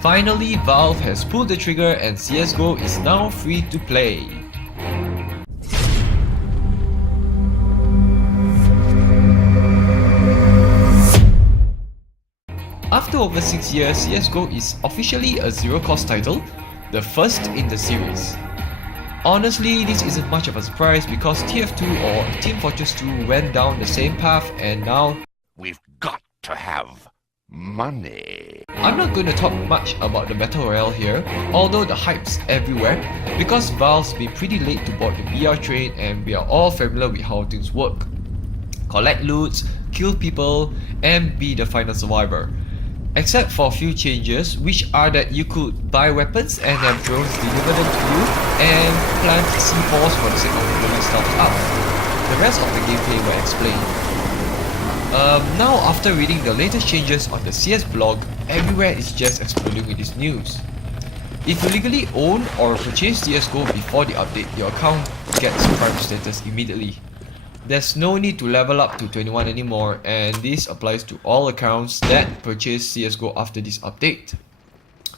Finally, Valve has pulled the trigger and CSGO is now free to play. After over 6 years, CSGO is officially a zero-cost title, the first in the series. Honestly, this isn't much of a surprise because TF2 or Team Fortress 2 went down the same path and now we've got to have money. I'm not going to talk much about the Battle Royale here, although the hype's everywhere, because Valve's been pretty late to board the VR train and we are all familiar with how things work. Collect loots, kill people, and be the final survivor. Except for a few changes, which are that you could buy weapons and have drones deliver them to you, and plant C4s for the sake of blowing stuff up. The rest of the gameplay will explain. Now after reading the latest changes on the CS blog, everywhere is just exploding with this news. If you legally own or purchase CSGO before the update, your account gets Prime status immediately. There's no need to level up to 21 anymore, and this applies to all accounts that purchase CSGO after this update.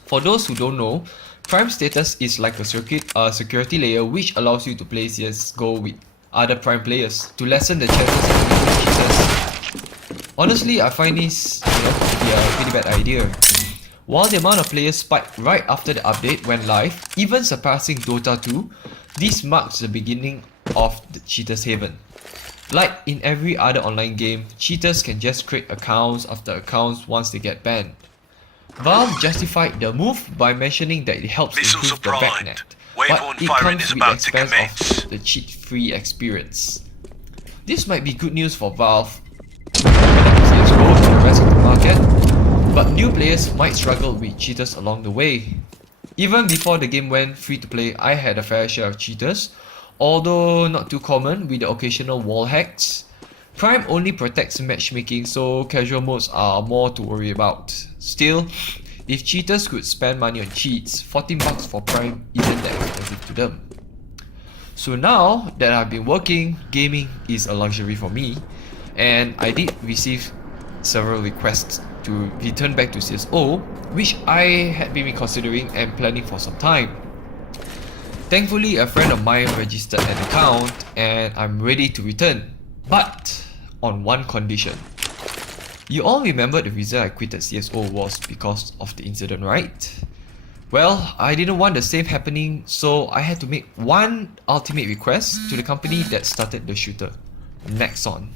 For those who don't know, Prime status is like a security layer which allows you to play CSGO with other Prime players to lessen the chances of meeting cheaters. Honestly, I find this to be a pretty bad idea. While the amount of players spiked right after the update went live, even surpassing Dota 2, this marks the beginning of the cheaters' haven. Like in every other online game, cheaters can just create accounts after accounts once they get banned. Valve justified the move by mentioning that it helps improve the backnet, but it comes with the expense of the cheat-free experience. This might be good news for Valve CSGO to the rest of the market, but new players might struggle with cheaters along the way. Even before the game went free to play, I had a fair share of cheaters, although not too common with the occasional wall hacks. Prime only protects matchmaking, so casual modes are more to worry about. Still, if cheaters could spend money on cheats, 14 bucks for Prime isn't that expensive to them. So now that I've been working, gaming is a luxury for me, and I did receive several requests to return back to CSO, which I had been considering and planning for some time. Thankfully, a friend of mine registered an account and I'm ready to return, but on one condition. You all remember the reason I quitted CSO was because of the incident, right? Well, I didn't want the same happening, so I had to make one ultimate request to the company that started the shooter, Nexon.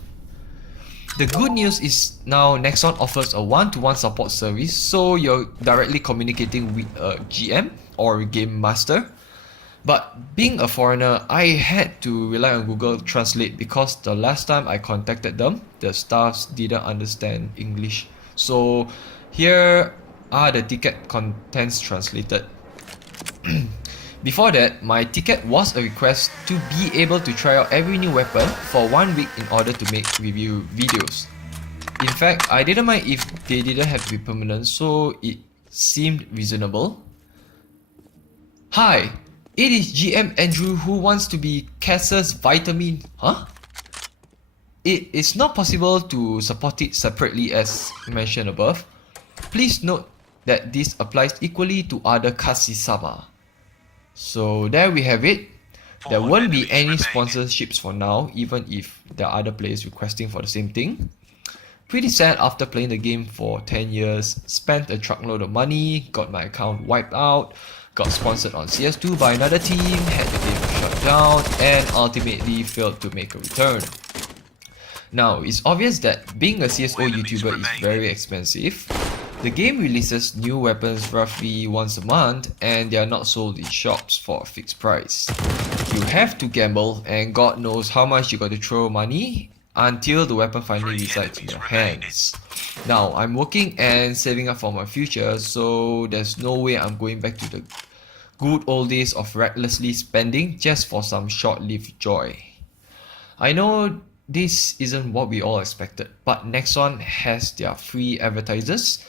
The good news is now Nexon offers a one-to-one support service, so you're directly communicating with a GM or Game Master. But being a foreigner, I had to rely on Google Translate because the last time I contacted them, the staffs didn't understand English. So here are the ticket contents translated. Before that, my ticket was a request to be able to try out every new weapon for 1 week in order to make review videos. In fact, I didn't mind if they didn't have to be permanent, so it seemed reasonable. Hi! It is GM Andrew who wants to be Cass's vitamin. Huh? It is not possible to support it separately as mentioned above. Please note that this applies equally to other Kasi-sama. So there we have it. There won't be any sponsorships for now, even if there are other players requesting for the same thing. Pretty sad after playing the game for 10 years, spent a truckload of money, got my account wiped out, got sponsored on CS2 by another team, had the game shut down, and ultimately failed to make a return. Now, it's obvious that being a CSO YouTuber is very expensive. The game releases new weapons roughly once a month, and they are not sold in shops for a fixed price. You have to gamble, and God knows how much you got to throw money until the weapon finally resides in your hands. Now, I'm working and saving up for my future, so there's no way I'm going back to the good old days of recklessly spending just for some short-lived joy. I know this isn't what we all expected, but Nexon has their free advertisers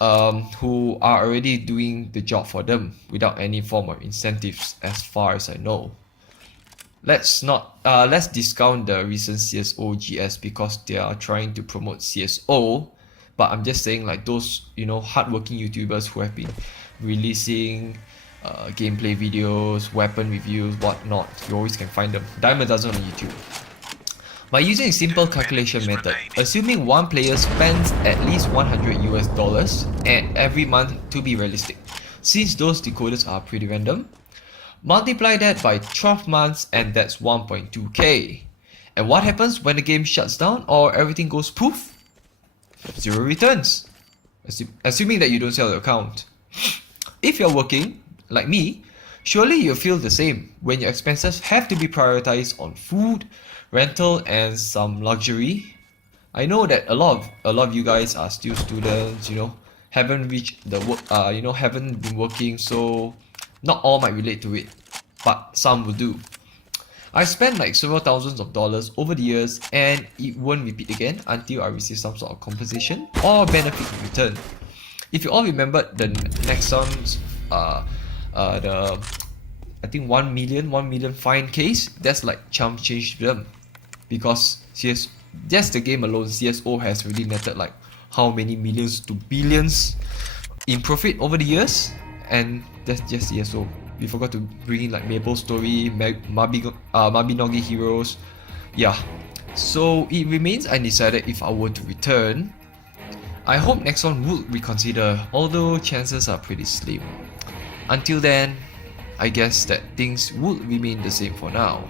who are already doing the job for them without any form of incentives as far as I know. Let's discount the recent CSO GS because they are trying to promote CSO, but I'm just saying like those, you know, hardworking YouTubers who have been releasing gameplay videos, weapon reviews, whatnot. You always can find them. Diamond doesn't on YouTube. By using a simple calculation method, assuming one player spends at least $100 every month to be realistic, since those decoders are pretty random, multiply that by 12 months and that's 1.2k. And what happens when the game shuts down or everything goes poof? Zero returns. Assuming that you don't sell the account. If you're working, like me, surely you'll feel the same when your expenses have to be prioritized on food, rental, and some luxury. I know that a lot of you guys are still students, you know, haven't reached the work, haven't been working, so not all might relate to it, but some will do. I spent like several thousands of dollars over the years and it won't repeat again until I receive some sort of compensation or benefit in return. If you all remember the Nexon's the I think 1 million fine case, that's like chump change to them. Because just the game alone, CSO has really netted like how many millions to billions in profit over the years, and that's just CSO. We forgot to bring in like Maple Story, Mabinogi Heroes. Yeah, so it remains undecided if I were to return. I hope Nexon would reconsider, although chances are pretty slim. Until then, I guess that things would remain the same for now.